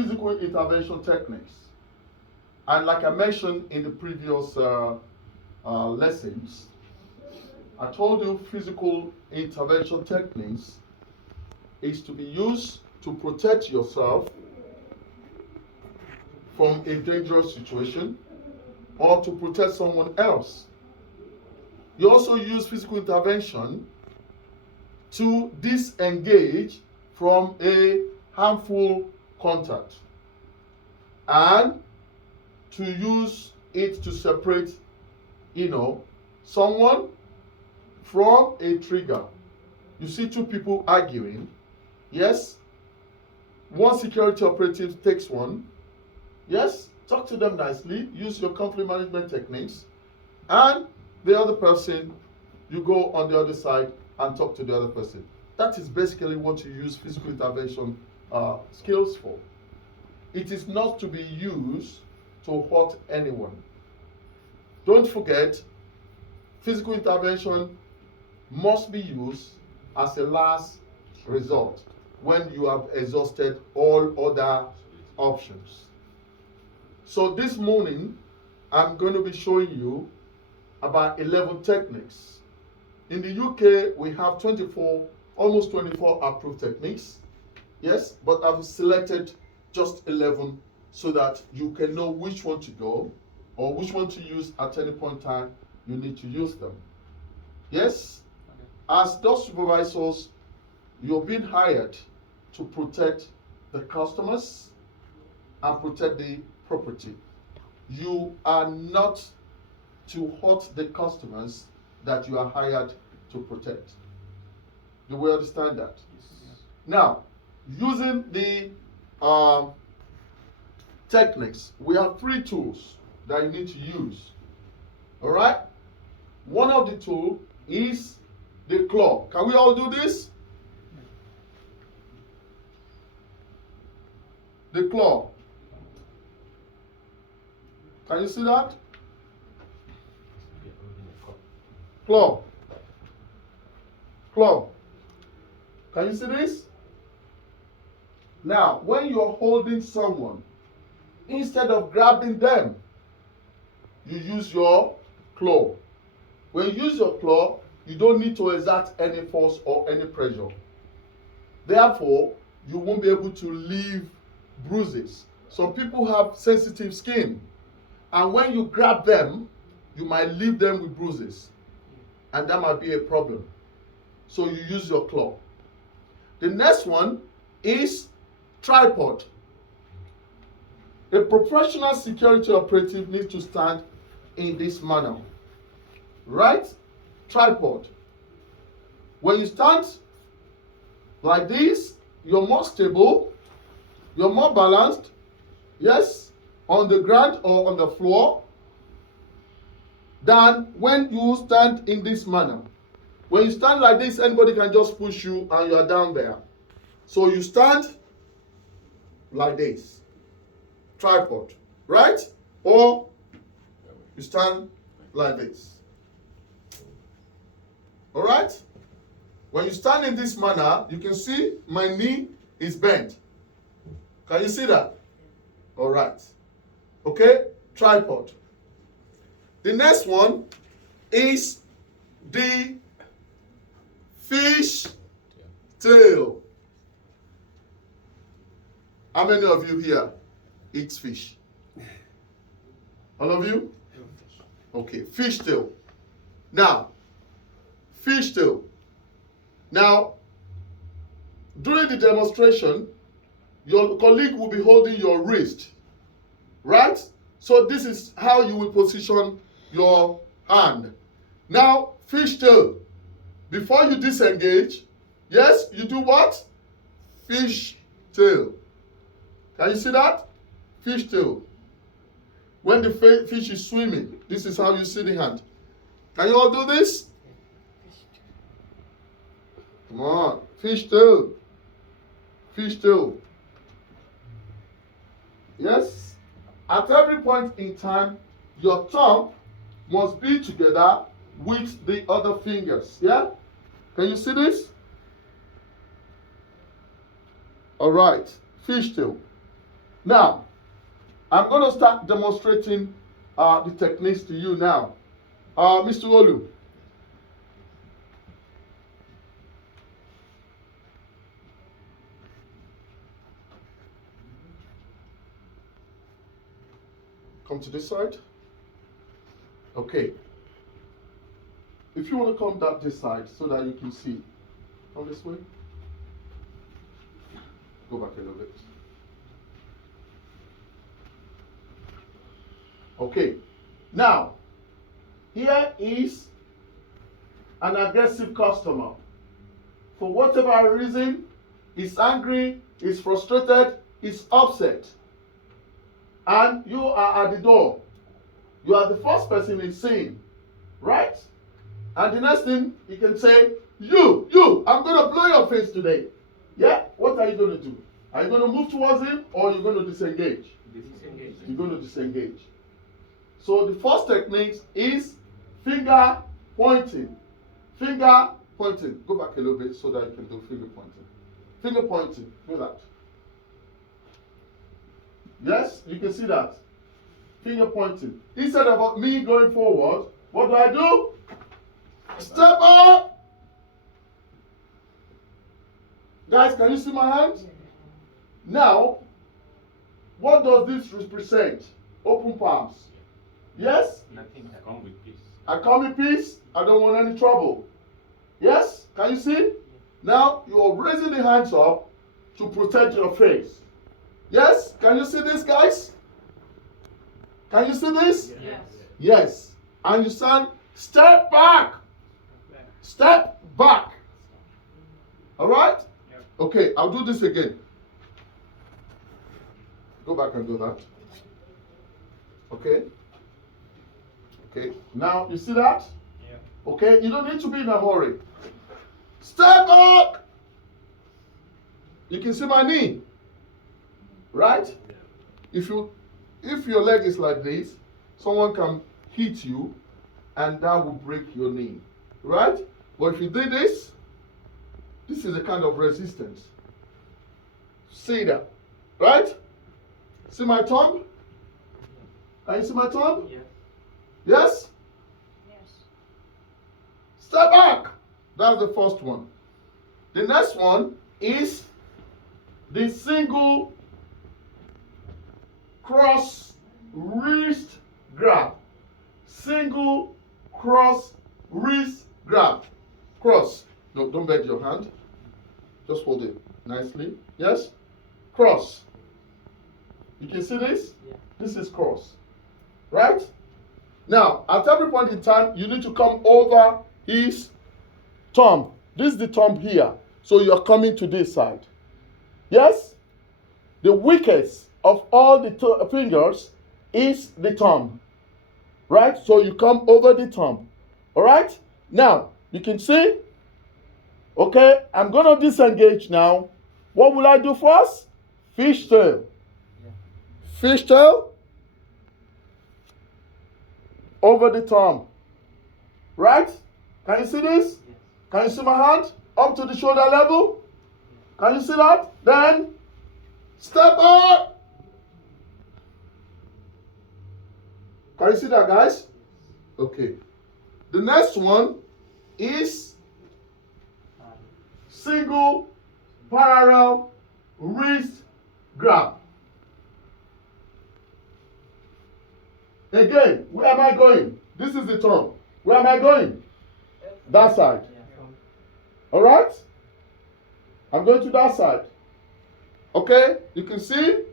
physical intervention techniques. And like I mentioned in the previous lessons, I told you physical intervention techniques is to be used to protect yourself from a dangerous situation or to protect someone else. You also use physical intervention to disengage from a harmful contact and to use it to separate, someone from a trigger. You see two people arguing. Yes, one security operative takes one. Yes, talk to them nicely, use your conflict management techniques, and the other person, you go on the other side and talk to the other person. That is basically what you use physical intervention skills for. It is not to be used to hurt anyone. Don't forget, physical intervention must be used as a last resort when you have exhausted all other options. So this morning, I'm going to be showing you about 11 techniques. In the UK, we have almost 24 approved techniques. Yes, but I've selected just 11 so that you can know which one to go or which one to use at any point in time you need to use them. Yes, as those supervisors, you're being hired to protect the customers and protect the property. You are not to hurt the customers that you are hired to protect. Do we understand that? Yes. Now, using the techniques, we have 3 tools that you need to use. All right? One of the tools is the claw. Can we all do this? The claw. Can you see that? Claw. Claw. Can you see this? Now, when you're holding someone, instead of grabbing them, you use your claw. When you use your claw, you don't need to exert any force or any pressure. Therefore, you won't be able to leave bruises. Some people have sensitive skin, and when you grab them, you might leave them with bruises, and that might be a problem. So you use your claw. The next one is tripod. A professional security operative needs to stand in this manner. Right? Tripod. When you stand like this, you're more stable, you're more balanced, yes, on the ground or on the floor, than when you stand in this manner. When you stand like this, anybody can just push you and you are down there. So you stand like this. Tripod, right? Or you stand like this. All right? When you stand in this manner, you can see my knee is bent. Can you see that? All right. Okay? Tripod. The next one is the fish tail. How many of you here eat fish? All of you? Okay, fish tail. Now, fish tail. Now, during the demonstration, your colleague will be holding your wrist, right? So this is how you will position your hand. Now, fish tail. Before you disengage, yes, you do what? Fish tail. Can you see that? Fish tail. When the fish is swimming, this is how you see the hand. Can you all do this? Come on. Fish tail. Fish tail. Yes? At every point in time, your thumb must be together with the other fingers. Yeah? Can you see this? All right. Fish tail. Now, I'm going to start demonstrating the techniques to you now. Mr. Olu. Come to this side. Okay. If you want to come down this side so that you can see. Come this way. Go back a little bit. Okay. Now, here is an aggressive customer. For whatever reason, he's angry, he's frustrated, he's upset. And you are at the door. You are the first person he's seeing. Right? And the next thing, he can say, you, I'm going to blow your face today. Yeah? What are you going to do? Are you going to move towards him or are you going to disengage? Disengage. You're going to disengage. So the first technique is finger pointing. Finger pointing. Go back a little bit so that you can do finger pointing. Finger pointing. Do that. Yes, you can see that. Finger pointing. Instead of me going forward, what do? Step up. Guys, can you see my hand? Now, what does this represent? Open palms. Yes? Nothing. I come with peace. I come in peace. I don't want any trouble. Yes? Can you see? Now, you're raising the hands up to protect your face. Yes? Can you see this, guys? Can you see this? Yes. Yes. And you stand, step back. Step back. All right? Yep. Okay, I'll do this again. Go back and do that. Okay? Okay, now you see that? Yeah. Okay, you don't need to be in a hurry. Step back. You can see my knee. Right? If your leg is like this, someone can hit you and that will break your knee. Right? But if you do this is a kind of resistance. See that? Right? See my thumb? Can you see my thumb? Yeah. Yes? Yes. Step back. That's the first one. The next one is the single cross wrist grab. Single cross wrist grab. Cross. No, don't bend your hand. Just hold it nicely. Yes? Cross. You can see this? Yeah. This is cross. Right? Now, at every point in time, you need to come over his thumb. This is the thumb here. So you're coming to this side. Yes? The weakest of all the fingers is the thumb. Right? So you come over the thumb. Alright? Now, you can see. Okay, I'm going to disengage now. What will I do first? Fishtail. Yeah. Fishtail. Over the thumb. Right? Can you see this? Yes. Can you see my hand? Up to the shoulder level? Can you see that? Then, step up. Can you see that, guys? Okay. The next one is single parallel wrist grab. Again, where am I going? This is the thumb. Where am I going? That side. Yeah. All right? I'm going to that side. Okay? You can see.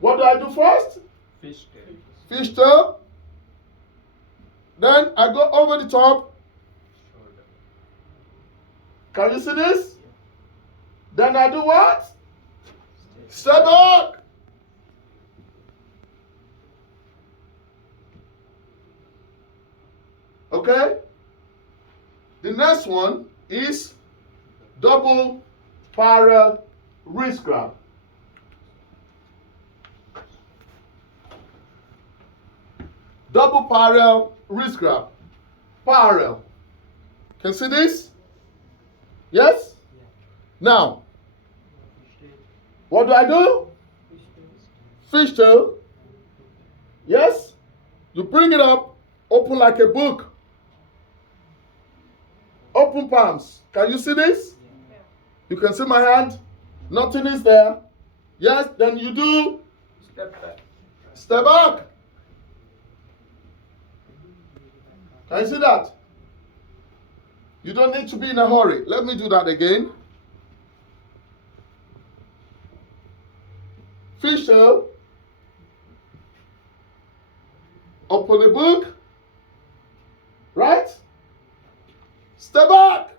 What do I do first? Fish tail. Fishtail. Then I go over the top. Shoulder. Can you see this? Then I do what? Step. Step back. Okay? The next one is double parallel wrist grab. Double parallel wrist grab. Parallel. Can you see this? Yes? Yeah. Now, Fish tail. what do I do? Fish tail. Fishtail. Yes? You bring it up, open like a book. Open palms. Can you see this? You can see my hand. Nothing is there. Yes, then you do Step back. step back. Can you see that? You don't need to be in a hurry. Let me do that again. Fishtail. Open the book. Right? Step back.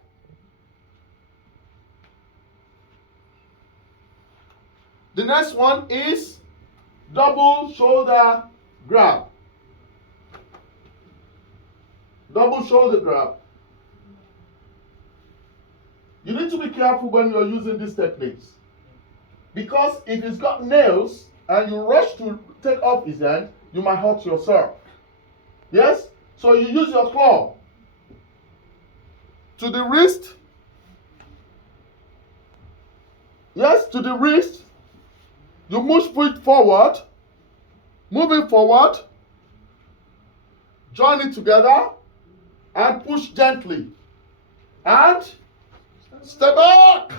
The next one is double shoulder grab. Double shoulder grab. You need to be careful when you're using these techniques. Because if it's got nails and you rush to take off his hand, you might hurt yourself. Yes? So you use your claw to the wrist. Yes, to the wrist. You push it forward. Move it forward. Join it together and push gently. And step back.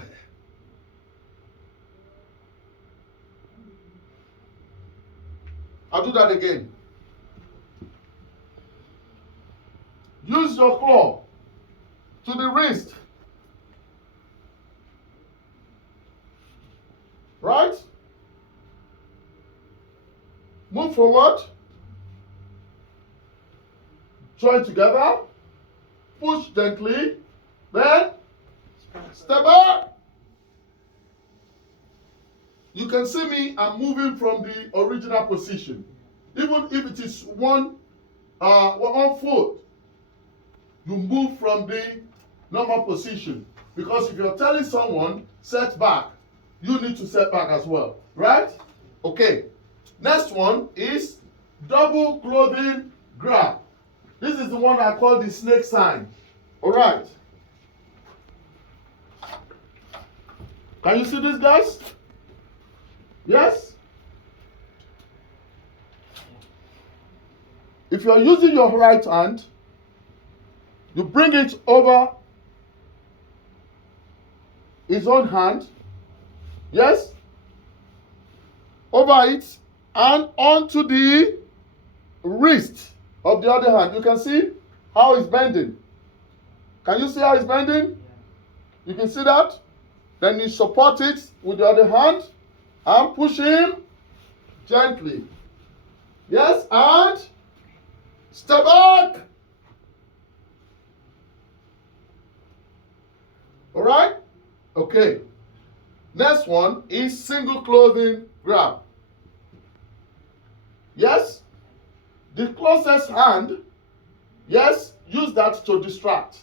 I'll do that again. Use your claw to the wrist. Right? Move forward. Join together. Push gently. Then step back. You can see me, I'm moving from the original position. Even if it is one foot, you move from the normal position. Because if you're telling someone, set back, you need to set back as well. Right? Okay. Next one is double clothing grab. This is the one I call the snake sign. Alright. Can you see this, guys? Yes? If you're using your right hand, you bring it over his own hand. Yes? Over it and onto the wrist of the other hand. You can see how it's bending. Can you see how it's bending? You can see that? Then you support it with the other hand and push him gently. Yes, and step back. All right? Okay. Next one is single clothing grab. Yes? The closest hand, yes, use that to distract.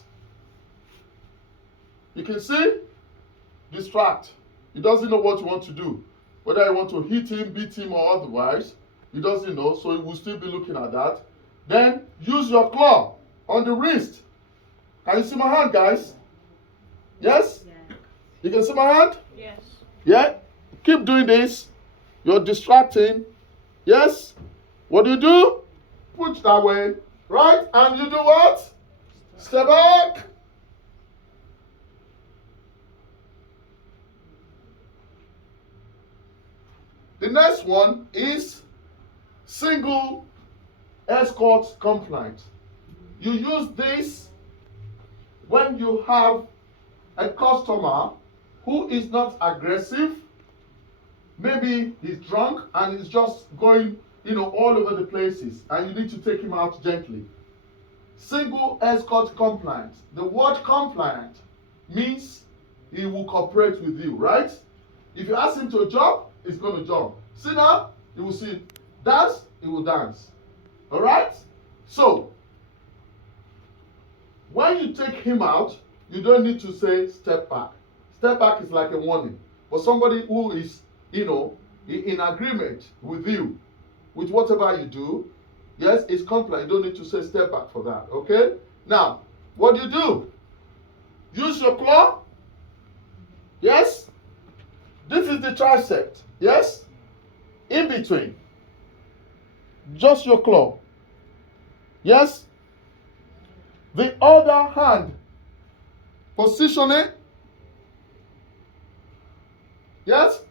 You can see? Distract. He doesn't know what you want to do. Whether you want to hit him, beat him, or otherwise. He doesn't know, so he will still be looking at that. Then use your claw on the wrist. Can you see my hand, guys? Yes? Yeah. You can see my hand? Yes. Yeah? Keep doing this. You're distracting. Yes? What do? Push that way. Right? And you do what? Step back. The next one is single escort compliant. You use this when you have a customer who is not aggressive. Maybe he's drunk and he's just going, all over the places, and you need to take him out gently. Single escort compliant. The word compliant means he will cooperate with you, right? If you ask him to jump, he's going to jump. Sit down, he will sit. Dance, he will dance. All right? So, when you take him out, you don't need to say step back. Step back is like a warning. For somebody who is, in agreement with you, with whatever you do, yes, it's compliant. You don't need to say step back for that, okay? Now, what do? Use your claw. Yes? This is the tricep. Yes? in between. Just your claw. Yes? The other hand. Position it. Yes?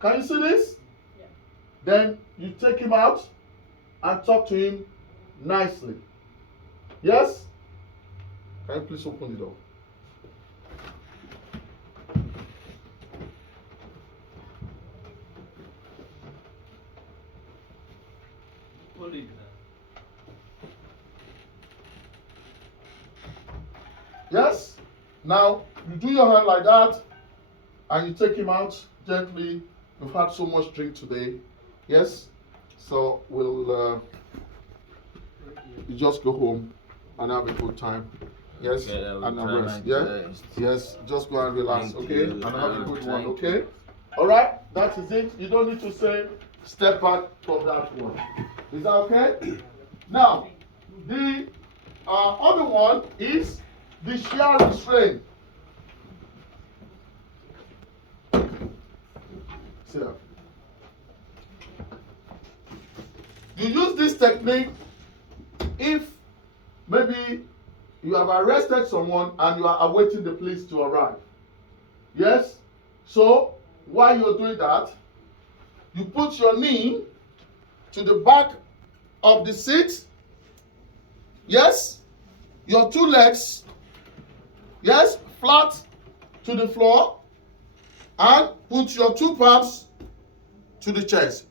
Can you see this? Yeah. Then you take him out and talk to him nicely. Yes? Can you please open the door? Hold it. Yes? Now, you do your hand like that and you take him out gently. You've had so much drink today. Yes? So, you just go home and have a good time. Yes? Okay, I will and try rest. my Yeah? best. Yes, just go and relax, Thank okay? you. And have I a will good try one, to. okay? Alright? That is it. You don't need to say step back from that one. Is that okay? Now, the other one is the shear restraint. Sit down. You use this technique if maybe you have arrested someone and you are awaiting the police to arrive. Yes? So, while you're doing that, you put your knee to the back of the seat. Yes? Your two legs, yes, flat to the floor, and put your two palms to the chest.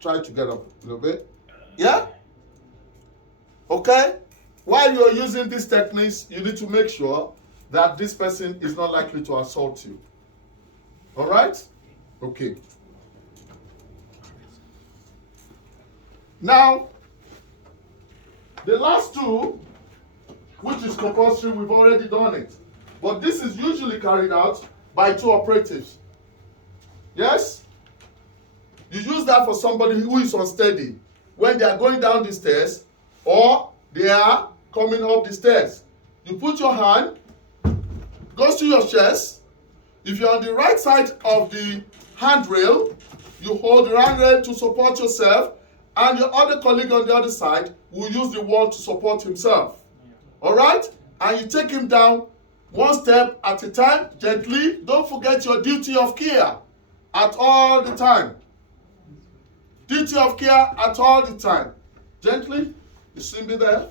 Try to get up a little bit. Yeah? Okay? While you're using these techniques, you need to make sure that this person is not likely to assault you. All right? Okay. Now, the last two, which is compulsory, we've already done it. But this is usually carried out by two operatives. Yes? You use that for somebody who is unsteady when they are going down the stairs or they are coming up the stairs. You put your hand, goes to your chest. If you're on the right side of the handrail, you hold the handrail to support yourself, and your other colleague on the other side will use the wall to support himself. All right? And you take him down one step at a time, gently. Don't forget your duty of care at all the time. Duty of care at all the time. Gently. You see me there?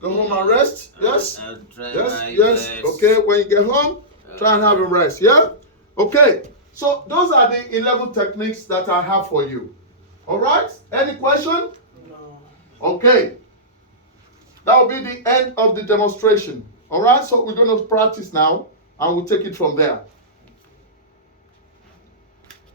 Go home and rest. Yes? I'll try Yes? my Yes? best. Okay, when you get home, try and have a rest. Yeah? Okay. So those are the 11 techniques that I have for you. All right? Any question? No. Okay. That will be the end of the demonstration. All right? So we're going to practice now and we'll take it from there.